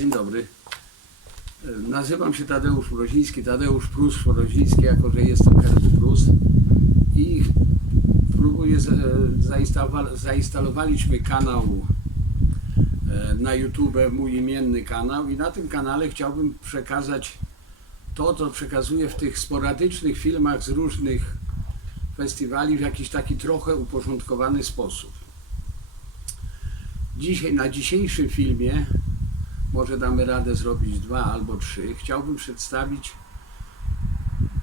Dzień dobry. E, Nazywam się Tadeusz Mroziński, Tadeusz Prus Mroziński, jako że jestem Herbu Prus i próbuję, zainstalowaliśmy kanał e, na YouTube, mój imienny kanał i na tym kanale chciałbym przekazać to, co przekazuję w tych sporadycznych filmach z różnych festiwali w jakiś taki trochę uporządkowany sposób. Dzisiaj, na dzisiejszym filmie, może damy radę zrobić dwa albo trzy, chciałbym przedstawić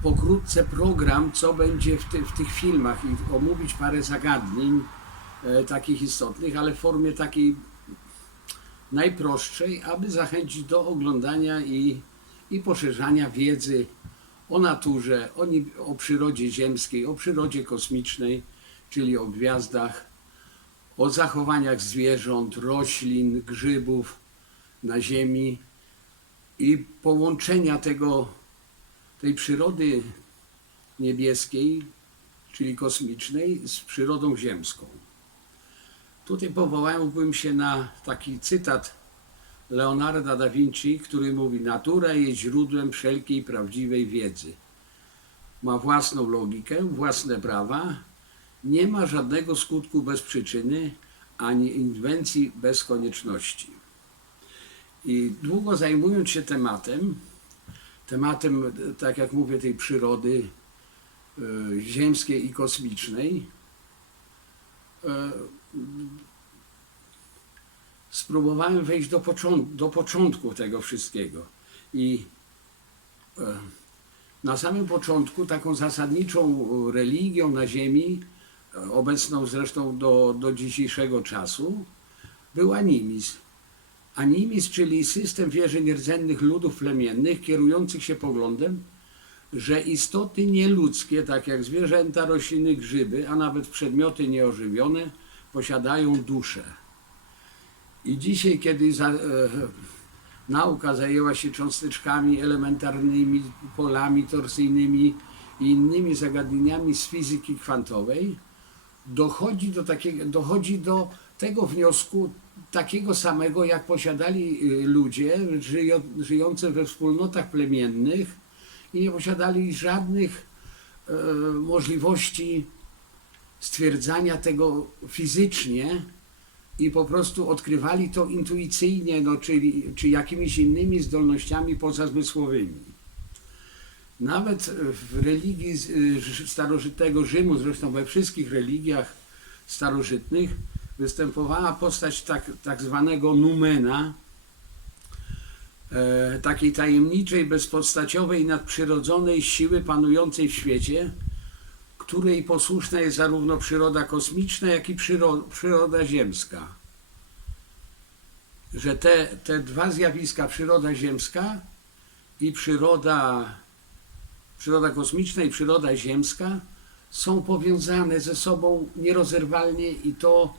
pokrótce program, co będzie w, ty, w tych filmach i omówić parę zagadnień e, takich istotnych, ale w formie takiej najprostszej, aby zachęcić do oglądania i, i poszerzania wiedzy o naturze, o, o przyrodzie ziemskiej, o przyrodzie kosmicznej, czyli o gwiazdach, o zachowaniach zwierząt, roślin, grzybów na Ziemi i połączenia tego, tej przyrody niebieskiej, czyli kosmicznej, z przyrodą ziemską. Tutaj powołałbym się na taki cytat Leonarda da Vinci, który mówi: Natura jest źródłem wszelkiej prawdziwej wiedzy. Ma własną logikę, własne prawa, nie ma żadnego skutku bez przyczyny, ani inwencji bez konieczności. I długo zajmując się tematem, tematem, tak jak mówię, tej przyrody e, ziemskiej i kosmicznej, e, spróbowałem wejść do, począt, do początku tego wszystkiego. I e, na samym początku taką zasadniczą religią na Ziemi, obecną zresztą do, do dzisiejszego czasu, był animizm. Animizm, czyli system wierzeń rdzennych ludów plemiennych kierujących się poglądem, że istoty nieludzkie, tak jak zwierzęta, rośliny, grzyby, a nawet przedmioty nieożywione, posiadają duszę. I dzisiaj, kiedy za, e, nauka zajęła się cząsteczkami elementarnymi, polami torsyjnymi i innymi zagadnieniami z fizyki kwantowej, dochodzi do, takiego, dochodzi do tego wniosku takiego samego, jak posiadali y, ludzie żyjo, żyjący we wspólnotach plemiennych i nie posiadali żadnych e, możliwości stwierdzania tego fizycznie i po prostu odkrywali to intuicyjnie, no, czyli, czy jakimiś innymi zdolnościami pozazmysłowymi. Nawet w religii y, starożytnego Rzymu, zresztą we wszystkich religiach starożytnych, występowała postać tak, tak zwanego numena, e, takiej tajemniczej, bezpodstaciowej, nadprzyrodzonej siły panującej w świecie, której posłuszna jest zarówno przyroda kosmiczna, jak i przyro, przyroda ziemska. Że te, te dwa zjawiska, przyroda ziemska i przyroda, przyroda kosmiczna i przyroda ziemska, są powiązane ze sobą nierozerwalnie i to,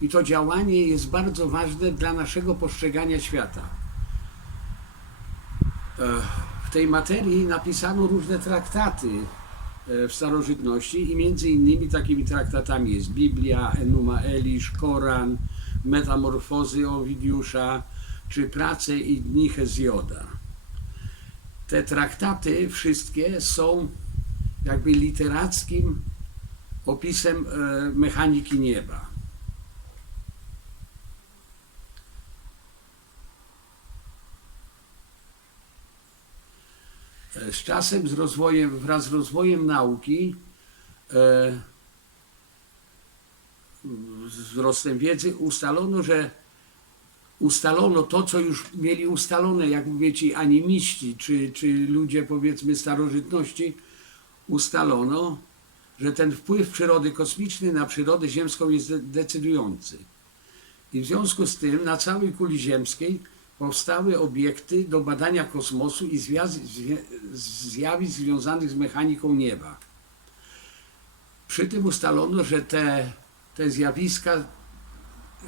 i to działanie jest bardzo ważne dla naszego postrzegania świata. E, W tej materii napisano różne traktaty e, w starożytności i między innymi takimi traktatami jest Biblia, Enuma Elish, Koran, Metamorfozy Owidiusza czy Prace i Dni Hezjoda. Te traktaty wszystkie są jakby literackim opisem e, mechaniki nieba. E, Z czasem, z rozwojem, wraz z rozwojem nauki, e, z wzrostem wiedzy ustalono, że ustalono to, co już mieli ustalone, jak mówię ci, animiści, czy, czy ludzie powiedzmy starożytności, ustalono, że ten wpływ przyrody kosmicznej na przyrodę ziemską jest de- decydujący. I w związku z tym na całej kuli ziemskiej powstały obiekty do badania kosmosu i zjawisk związanych z mechaniką nieba. Przy tym ustalono, że te, te zjawiska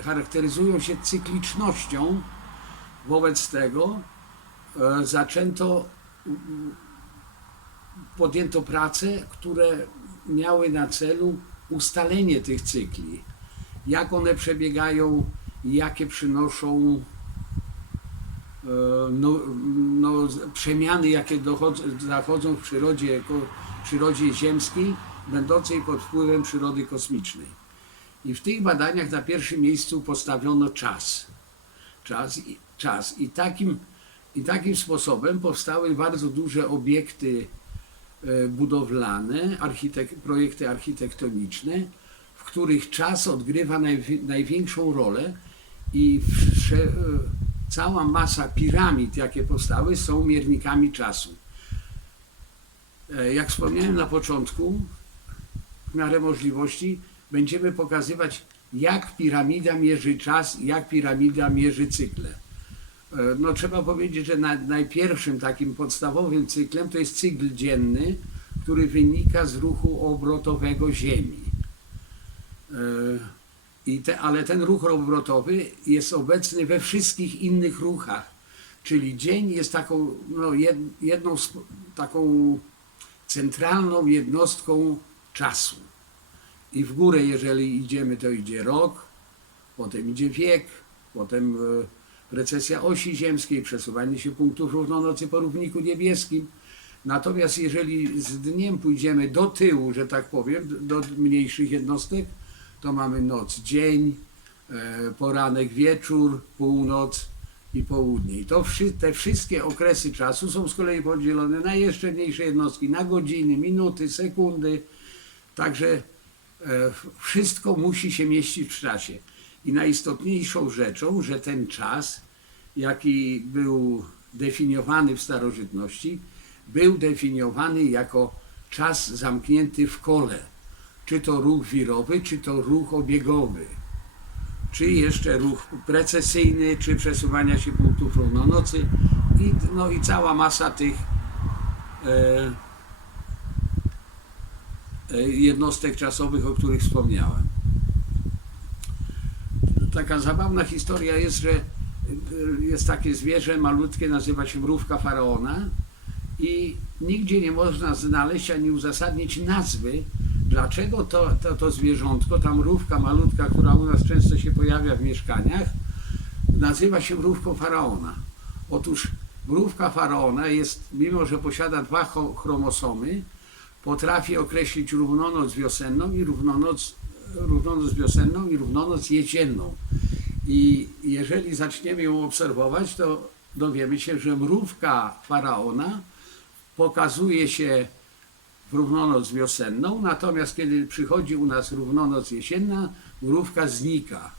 charakteryzują się cyklicznością. Wobec tego e, zaczęto podjęto prace, które miały na celu ustalenie tych cykli. e, Jak one przebiegają, jakie przynoszą no, no, z- przemiany, jakie zachodzą w przyrodzie, przyrodzie ziemskiej, będącej pod wpływem przyrody kosmicznej. I w tych badaniach na pierwszym miejscu postawiono czas. Czas i, czas. I, takim, I takim sposobem powstały bardzo duże obiekty e, budowlane, projekty architektoniczne, w których czas odgrywa najwi- największą rolę i wsze, cała masa piramid, jakie powstały, są miernikami czasu. E, Jak wspomniałem na początku, w miarę możliwości będziemy pokazywać, jak piramida mierzy czas, jak piramida mierzy cykle. E, No, trzeba powiedzieć, że na, najpierwszym takim podstawowym cyklem to jest cykl dzienny, który wynika z ruchu obrotowego Ziemi. E, I te, ale ten ruch obrotowy jest obecny we wszystkich innych ruchach. Czyli dzień jest taką, no, jed, jedną taką centralną jednostką czasu. I w górę, jeżeli idziemy, to idzie rok, potem idzie wiek, potem e, recesja osi ziemskiej, przesuwanie się punktów równonocy po równiku niebieskim. Natomiast jeżeli z dniem pójdziemy do tyłu, że tak powiem, do mniejszych jednostek, to mamy noc, dzień, e, poranek, wieczór, północ i południe. I to te wszystkie okresy czasu są z kolei podzielone na jeszcze mniejsze jednostki, na godziny, minuty, sekundy. Także wszystko musi się mieścić w czasie. I najistotniejszą rzeczą, że ten czas, jaki był definiowany w starożytności, był definiowany jako czas zamknięty w kole. Czy to ruch wirowy, czy to ruch obiegowy, czy jeszcze ruch precesyjny, czy przesuwania się punktów równonocy i, no i cała masa tych e, e, jednostek czasowych, o których wspomniałem. Taka zabawna historia jest, że e, jest takie zwierzę malutkie, nazywa się mrówka faraona i nigdzie nie można znaleźć ani uzasadnić nazwy, dlaczego to, to, to zwierzątko, ta mrówka malutka, która u nas często się pojawia w mieszkaniach, nazywa się mrówką faraona. Otóż mrówka faraona jest, mimo że posiada dwa chromosomy, potrafi określić równonoc wiosenną i równonoc, równonoc wiosenną i równonoc jesienną. I jeżeli zaczniemy ją obserwować, to dowiemy się, że mrówka faraona pokazuje się w równonoc wiosenną, natomiast kiedy przychodzi u nas równonoc jesienna, mrówka znika.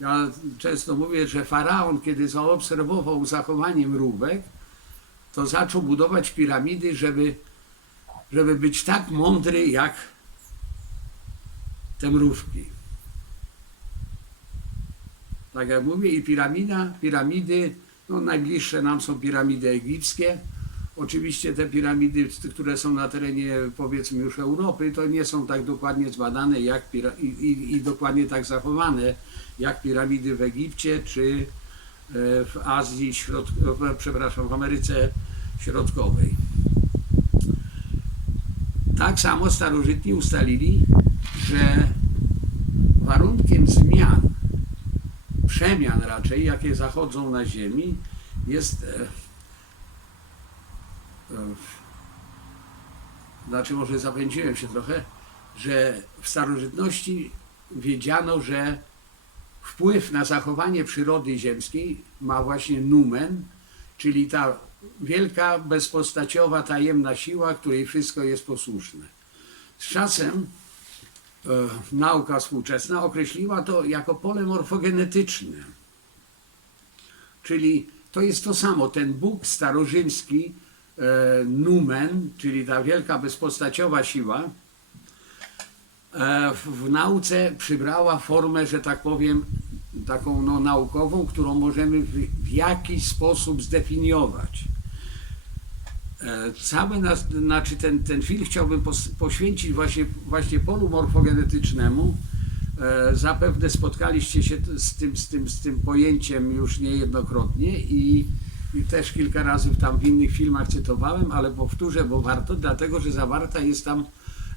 Ja często mówię, że faraon, kiedy zaobserwował zachowanie mrówek, to zaczął budować piramidy, żeby, żeby być tak mądry jak te mrówki. Tak jak mówię, i piramida, piramidy, no najbliższe nam są piramidy egipskie. Oczywiście te piramidy, które są na terenie powiedzmy już Europy, to nie są tak dokładnie zbadane jak i, i, i dokładnie tak zachowane jak piramidy w Egipcie czy e, w Azji, środ... e, przepraszam, w Ameryce Środkowej. Tak samo starożytni ustalili, że warunkiem zmian, przemian raczej, jakie zachodzą na Ziemi, jest e, e, znaczy może zapędziłem się trochę, że w starożytności wiedziano, że wpływ na zachowanie przyrody ziemskiej ma właśnie numen, czyli ta wielka, bezpostaciowa, tajemna siła, której wszystko jest posłuszne. Z czasem e, nauka współczesna określiła to jako pole morfogenetyczne. Czyli to jest to samo, ten Bóg starorzymski, e, numen, czyli ta wielka, bezpostaciowa siła, e, w, w nauce przybrała formę, że tak powiem, taką no, naukową, którą możemy w, w jakiś sposób zdefiniować. E, Cały nas, znaczy ten, ten film chciałbym poświęcić właśnie, właśnie polu morfogenetycznemu. E, Zapewne spotkaliście się z tym, z tym, z tym pojęciem już niejednokrotnie i, i też kilka razy tam w innych filmach cytowałem, ale powtórzę, bo warto, dlatego że zawarta jest tam,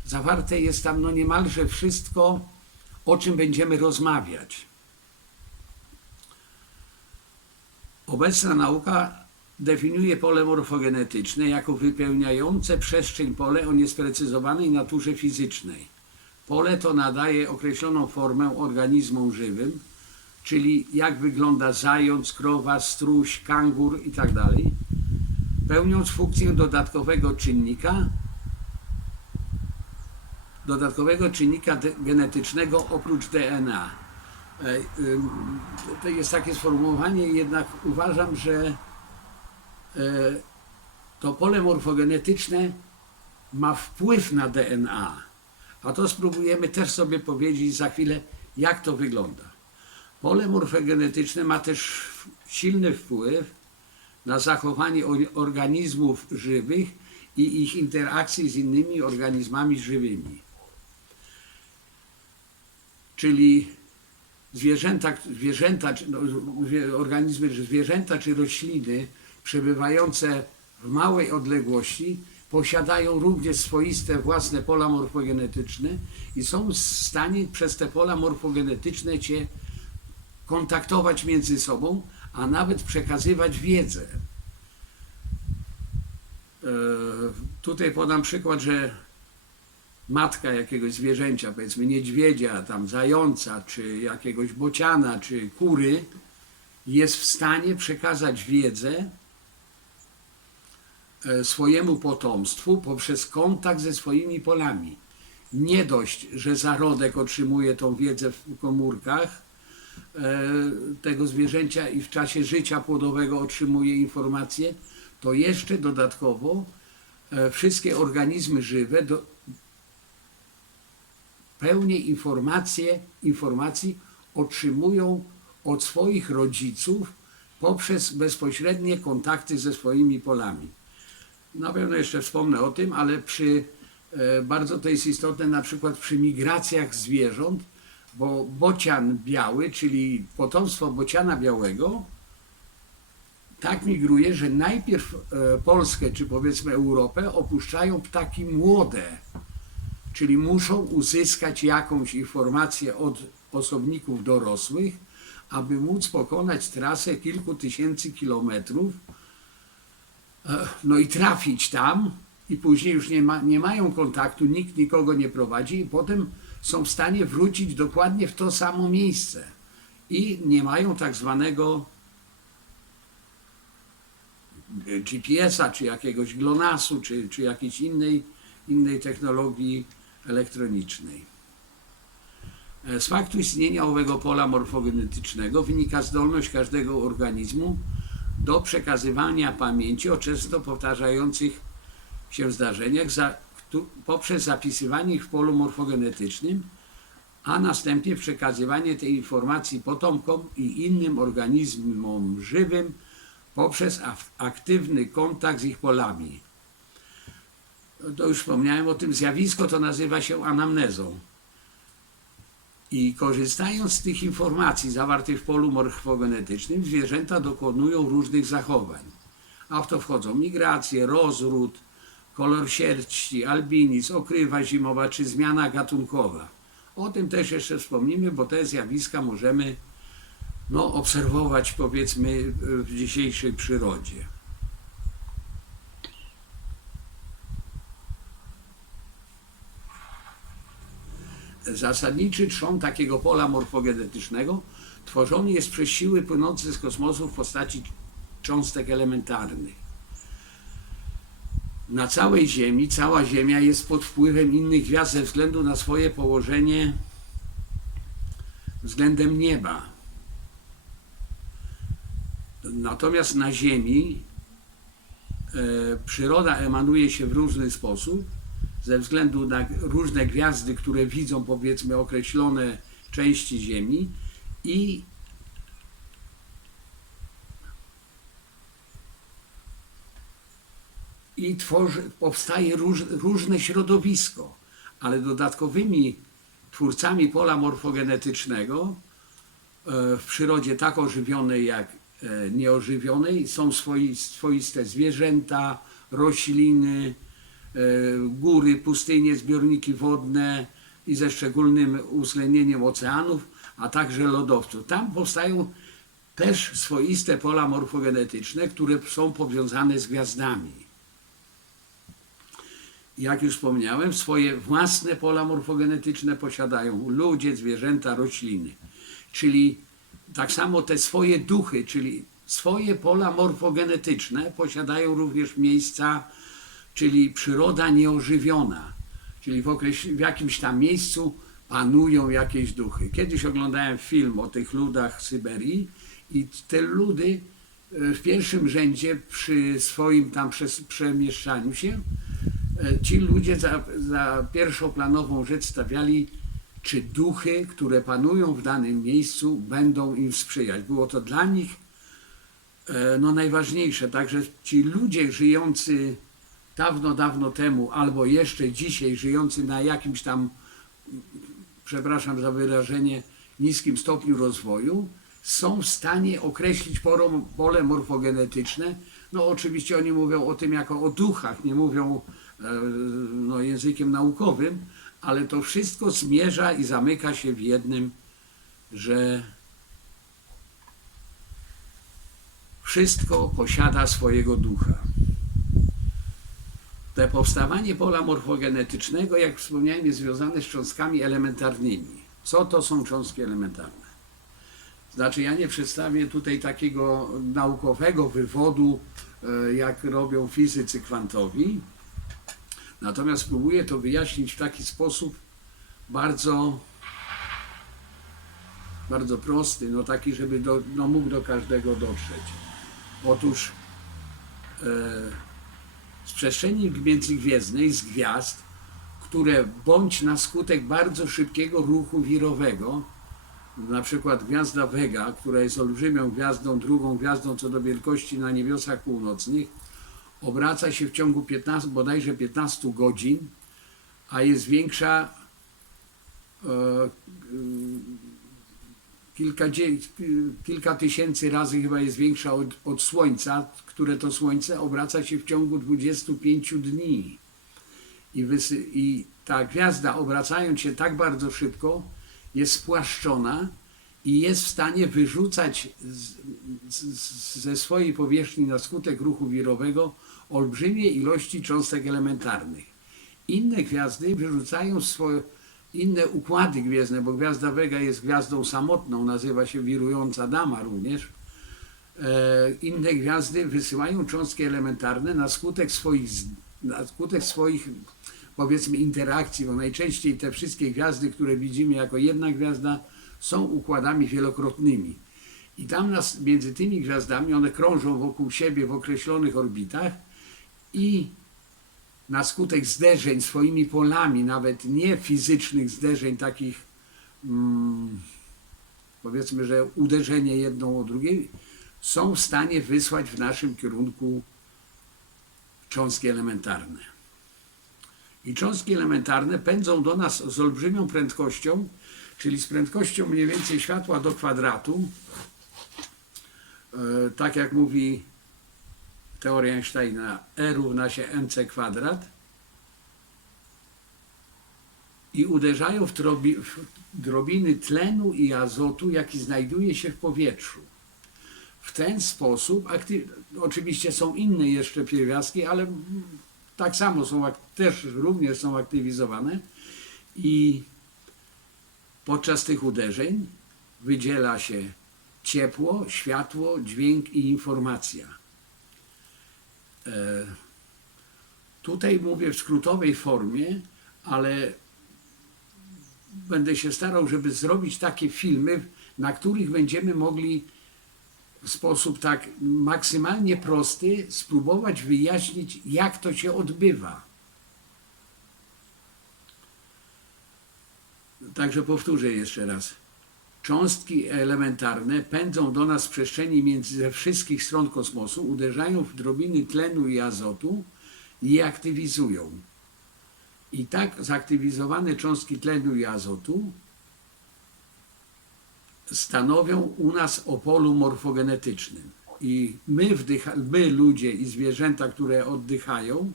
zawarte jest tam no niemalże wszystko, o czym będziemy rozmawiać. Obecna nauka definiuje pole morfogenetyczne jako wypełniające przestrzeń pole o niesprecyzowanej naturze fizycznej. Pole to nadaje określoną formę organizmom żywym, czyli jak wygląda zając, krowa, struś, kangur itd., pełniąc funkcję dodatkowego czynnika, dodatkowego czynnika genetycznego oprócz DNA. E, To jest takie sformułowanie, jednak uważam, że to pole morfogenetyczne ma wpływ na DNA. A to spróbujemy też sobie powiedzieć za chwilę, jak to wygląda. Pole morfogenetyczne ma też silny wpływ na zachowanie or- organizmów żywych i ich interakcji z innymi organizmami żywymi. Czyli zwierzęta, zwierzęta no, organizmy, zwierzęta czy rośliny przebywające w małej odległości posiadają również swoiste własne pola morfogenetyczne i są w stanie przez te pola morfogenetyczne się kontaktować między sobą, a nawet przekazywać wiedzę. E, Tutaj podam przykład, że matka jakiegoś zwierzęcia, powiedzmy niedźwiedzia, tam zająca, czy jakiegoś bociana, czy kury, jest w stanie przekazać wiedzę swojemu potomstwu poprzez kontakt ze swoimi polami. Nie dość, że zarodek otrzymuje tą wiedzę w komórkach e, tego zwierzęcia i w czasie życia płodowego otrzymuje informacje, to jeszcze dodatkowo e, wszystkie organizmy żywe do, pełnię informacje, informacji otrzymują od swoich rodziców poprzez bezpośrednie kontakty ze swoimi polami. Na pewno jeszcze wspomnę o tym, ale przy, e, bardzo to jest istotne na przykład przy migracjach zwierząt, bo bocian biały, czyli potomstwo bociana białego, tak migruje, że najpierw e, Polskę czy powiedzmy Europę opuszczają ptaki młode, czyli muszą uzyskać jakąś informację od osobników dorosłych, aby móc pokonać trasę kilku tysięcy kilometrów, no i trafić tam i później już nie, ma, nie mają kontaktu, nikt nikogo nie prowadzi i potem są w stanie wrócić dokładnie w to samo miejsce i nie mają tak zwanego GPS-a, czy jakiegoś GLONASS-u, czy, czy jakiejś innej, innej technologii elektronicznej. E, Z faktu istnienia owego pola morfogenetycznego wynika zdolność każdego organizmu do przekazywania pamięci o często powtarzających się zdarzeniach za, poprzez zapisywanie ich w polu morfogenetycznym, a następnie przekazywanie tej informacji potomkom i innym organizmom żywym poprzez aktywny kontakt z ich polami. To już wspomniałem o tym, zjawisko to nazywa się anamnezą. I korzystając z tych informacji zawartych w polu morfogenetycznym, zwierzęta dokonują różnych zachowań. A w to wchodzą migracje, rozród, kolor sierści, albinizm, okrywa zimowa czy zmiana gatunkowa. O tym też jeszcze wspomnimy, bo te zjawiska możemy no, obserwować powiedzmy w dzisiejszej przyrodzie. Zasadniczy trzon takiego pola morfogenetycznego tworzony jest przez siły płynące z kosmosu w postaci cząstek elementarnych. Na całej Ziemi, cała Ziemia jest pod wpływem innych gwiazd ze względu na swoje położenie względem nieba. Natomiast na Ziemi e, przyroda emanuje się w różny sposób ze względu na różne gwiazdy, które widzą powiedzmy określone części Ziemi i i tworzy, powstaje róż, różne środowisko, ale dodatkowymi twórcami pola morfogenetycznego e, w przyrodzie tak ożywionej jak e, nieożywionej są swoi, swoiste zwierzęta, rośliny, góry, pustynie, zbiorniki wodne i ze szczególnym uwzględnieniem oceanów, a także lodowców. Tam powstają też swoiste pola morfogenetyczne, które są powiązane z gwiazdami. Jak już wspomniałem, swoje własne pola morfogenetyczne posiadają ludzie, zwierzęta, rośliny. Czyli tak samo te swoje duchy, czyli swoje pola morfogenetyczne posiadają również miejsca, czyli przyroda nieożywiona, czyli w, okreś- w jakimś tam miejscu panują jakieś duchy. Kiedyś oglądałem film o tych ludach Syberii i te ludy e, w pierwszym rzędzie przy swoim tam przemieszczaniu się, e, ci ludzie za, za pierwszoplanową rzecz stawiali, czy duchy, które panują w danym miejscu, będą im sprzyjać. Było to dla nich e, no, najważniejsze. Także ci ludzie żyjący dawno, dawno temu, albo jeszcze dzisiaj żyjący na jakimś tam, przepraszam za wyrażenie, niskim stopniu rozwoju, są w stanie określić pole morfogenetyczne. No oczywiście oni mówią o tym jako o duchach, nie mówią e, no, językiem naukowym, ale to wszystko zmierza i zamyka się w jednym, że wszystko posiada swojego ducha. Te powstawanie pola morfogenetycznego, jak wspomniałem, jest związane z cząstkami elementarnymi. Co to są cząstki elementarne? Znaczy, ja nie przedstawię tutaj takiego naukowego wywodu, e, jak robią fizycy kwantowi, natomiast spróbuję to wyjaśnić w taki sposób bardzo, bardzo prosty, no taki, żeby do, no mógł do każdego dotrzeć. Otóż e, z przestrzeni międzygwiezdnej, z gwiazd, które bądź na skutek bardzo szybkiego ruchu wirowego, na przykład gwiazda Vega, która jest olbrzymią gwiazdą, drugą gwiazdą co do wielkości na niebiosach północnych, obraca się w ciągu 15, bodajże 15 godzin, a jest większa e, kilka, tysięcy razy chyba jest większa od, od Słońca, które to Słońce obraca się w ciągu 25 dni. I, wysy, I ta gwiazda, obracając się tak bardzo szybko, jest spłaszczona i jest w stanie wyrzucać z, z, ze swojej powierzchni na skutek ruchu wirowego olbrzymie ilości cząstek elementarnych. Inne gwiazdy wyrzucają swoje inne układy gwiezdne, bo gwiazda Vega jest gwiazdą samotną, nazywa się wirująca dama również. E, inne gwiazdy wysyłają cząstki elementarne na skutek swoich, na skutek swoich powiedzmy interakcji, bo najczęściej te wszystkie gwiazdy, które widzimy jako jedna gwiazda, są układami wielokrotnymi. I tam nas, między tymi gwiazdami one krążą wokół siebie w określonych orbitach i na skutek zderzeń swoimi polami, nawet nie fizycznych zderzeń, takich mm, powiedzmy, że uderzenie jedną o drugiej, są w stanie wysłać w naszym kierunku cząstki elementarne. I cząstki elementarne pędzą do nas z olbrzymią prędkością, czyli z prędkością mniej więcej światła do kwadratu. E, tak jak mówi teoria Einsteina, E równa się mc kwadrat i uderzają w, drobi, w drobiny tlenu i azotu, jaki znajduje się w powietrzu. W ten sposób, oczywiście są inne jeszcze pierwiastki, ale tak samo są, też również są aktywizowane i podczas tych uderzeń wydziela się ciepło, światło, dźwięk i informacja. E, Tutaj mówię w skrótowej formie, ale będę się starał, żeby zrobić takie filmy, na których będziemy mogli w sposób tak maksymalnie prosty spróbować wyjaśnić, jak to się odbywa. Także powtórzę jeszcze raz. Cząstki elementarne pędzą do nas w przestrzeni między ze wszystkich stron kosmosu, uderzają w drobiny tlenu i azotu i je aktywizują. I tak zaktywizowane cząstki tlenu i azotu stanowią u nas o polu morfogenetycznym. I my, wdycha, my ludzie i zwierzęta, które oddychają,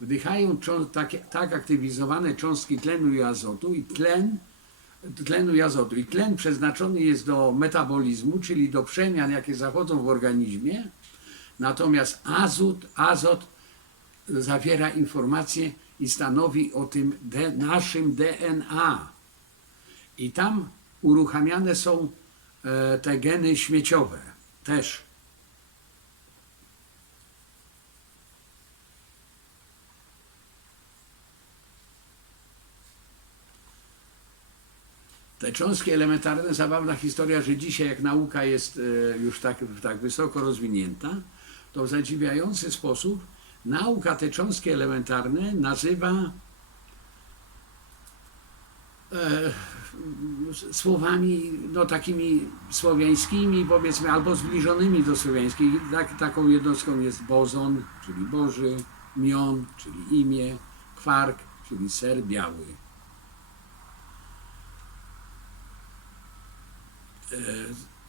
wdychają tak, tak aktywizowane cząstki tlenu i azotu i tlen tlenu i azotu. I tlen przeznaczony jest do metabolizmu, czyli do przemian, jakie zachodzą w organizmie, natomiast azot, azot zawiera informacje i stanowi o tym D, naszym DNA. I tam uruchamiane są e, te geny śmieciowe też. Te cząstki elementarne, zabawna historia, że dzisiaj jak nauka jest e, już tak, tak wysoko rozwinięta, to w zadziwiający sposób nauka te cząstki elementarne nazywa e, słowami no, takimi słowiańskimi, powiedzmy, albo zbliżonymi do słowiańskich. Tak, taką jednostką jest bozon, czyli Boży, mion, czyli imię, kwark, czyli ser biały.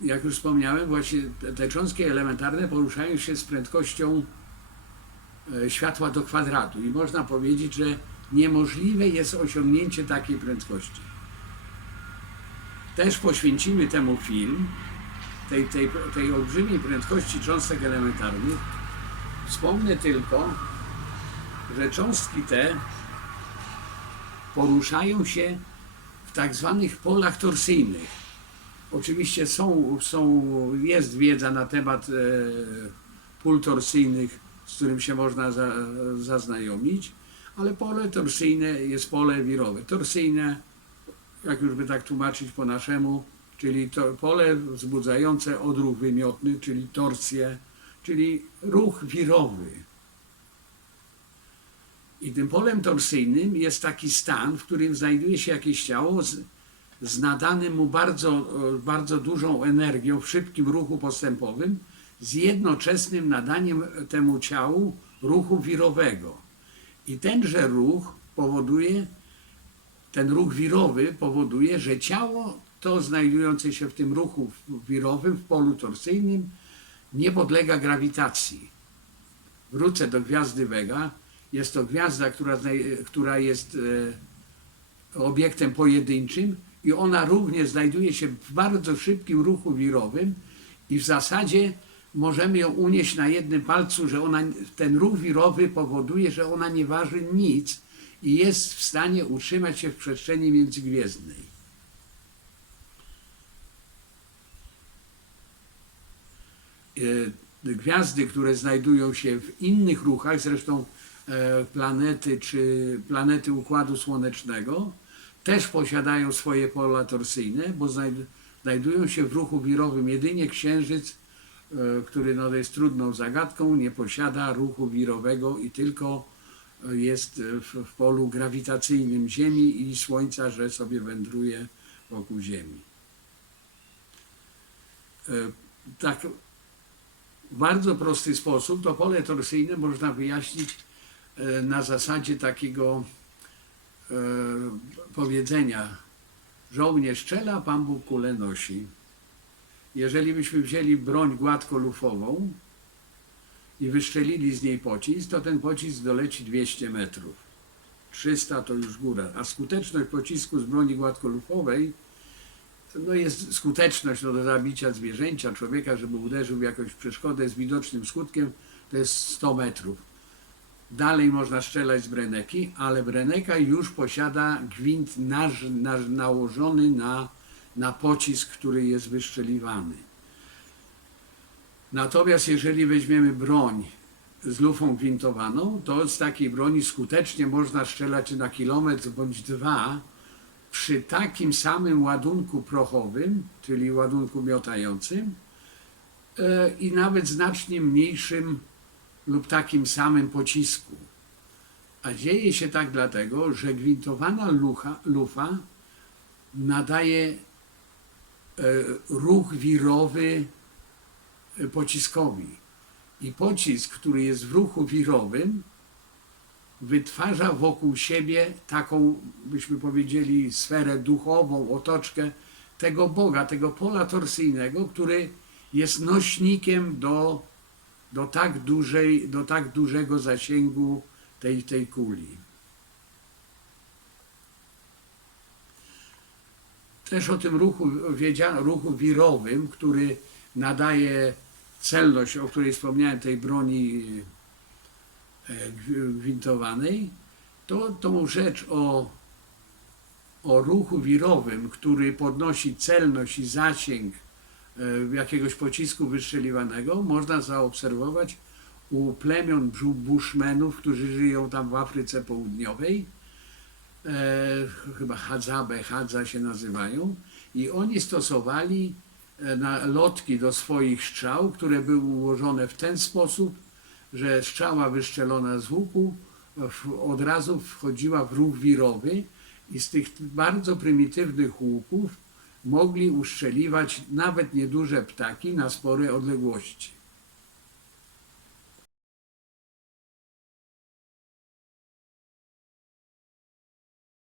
Jak już wspomniałem, właśnie te, te cząstki elementarne poruszają się z prędkością e, światła do kwadratu i można powiedzieć, że niemożliwe jest osiągnięcie takiej prędkości. Też poświęcimy temu film, tej, tej, tej olbrzymiej prędkości cząstek elementarnych. Wspomnę tylko, że cząstki te poruszają się w tak zwanych polach torsyjnych. Oczywiście są, są, jest wiedza na temat e, pól torsyjnych, z którym się można za, zaznajomić, ale pole torsyjne jest pole wirowe. Torsyjne, jak już by tak tłumaczyć po naszemu, czyli to pole wzbudzające odruch wymiotny, czyli torsję, czyli ruch wirowy. I tym polem torsyjnym jest taki stan, w którym znajduje się jakieś ciało z nadanym mu bardzo, e, bardzo dużą energią w szybkim ruchu postępowym, z jednoczesnym nadaniem temu ciału ruchu wirowego. I tenże ruch powoduje, ten ruch wirowy powoduje, że ciało to znajdujące się w tym ruchu wirowym, w polu torsyjnym, nie podlega grawitacji. Wrócę do gwiazdy Vega. Jest to gwiazda, która, która jest e, obiektem pojedynczym i ona również znajduje się w bardzo szybkim ruchu wirowym i w zasadzie możemy ją unieść na jednym palcu, że ona, ten ruch wirowy powoduje, że ona nie waży nic i jest w stanie utrzymać się w przestrzeni międzygwiezdnej. E, Gwiazdy, które znajdują się w innych ruchach, zresztą e, planety czy planety Układu Słonecznego, też posiadają swoje pola torsyjne, bo znajd- znajdują się w ruchu wirowym. Jedynie Księżyc, e, który no, jest trudną zagadką, nie posiada ruchu wirowego i tylko e, jest w, polu grawitacyjnym Ziemi i Słońca, że sobie wędruje wokół Ziemi. E, Tak w bardzo prosty sposób to pole torsyjne można wyjaśnić na zasadzie takiego powiedzenia żołnierz strzela, Pan Bóg kulę nosi. Jeżeli byśmy wzięli broń gładkolufową i wystrzelili z niej pocisk, to ten pocisk doleci 200 metrów. 300 to już góra. A skuteczność pocisku z broni gładkolufowej no jest skuteczność no, do zabicia zwierzęcia, człowieka, żeby uderzył w jakąś przeszkodę z widocznym skutkiem, to jest 100 metrów. Dalej można strzelać z breneki, ale breneka już posiada gwint naż, naż, nałożony na, na pocisk, który jest wystrzeliwany. Natomiast jeżeli weźmiemy broń z lufą gwintowaną, to z takiej broni skutecznie można strzelać na kilometr bądź dwa przy takim samym ładunku prochowym, czyli ładunku miotającym e, i nawet znacznie mniejszym lub takim samym pocisku. A dzieje się tak dlatego, że gwintowana lucha, lufa nadaje e, ruch wirowy e, pociskowi. I pocisk, który jest w ruchu wirowym, wytwarza wokół siebie taką, byśmy powiedzieli, sferę duchową, otoczkę tego Boga, tego pola torsyjnego, który jest nośnikiem do, do, tak, dużej, do tak dużego zasięgu tej, tej kuli. też o tym ruchu ruchu wirowym, który nadaje celność, o której wspomniałem, tej broni e, gwintowanej, to tą rzecz o, o ruchu wirowym, który podnosi celność i zasięg jakiegoś pocisku wystrzeliwanego, można zaobserwować u plemion Bushmenów, którzy żyją tam w Afryce Południowej. E, chyba Hadzabe, Hadza się nazywają. I oni stosowali e, na lotki do swoich strzał, które były ułożone w ten sposób, że strzała wystrzelona z łuku e, od razu wchodziła w ruch wirowy i z tych bardzo prymitywnych łuków mogli uszczeliwać nawet nieduże ptaki na spore odległości.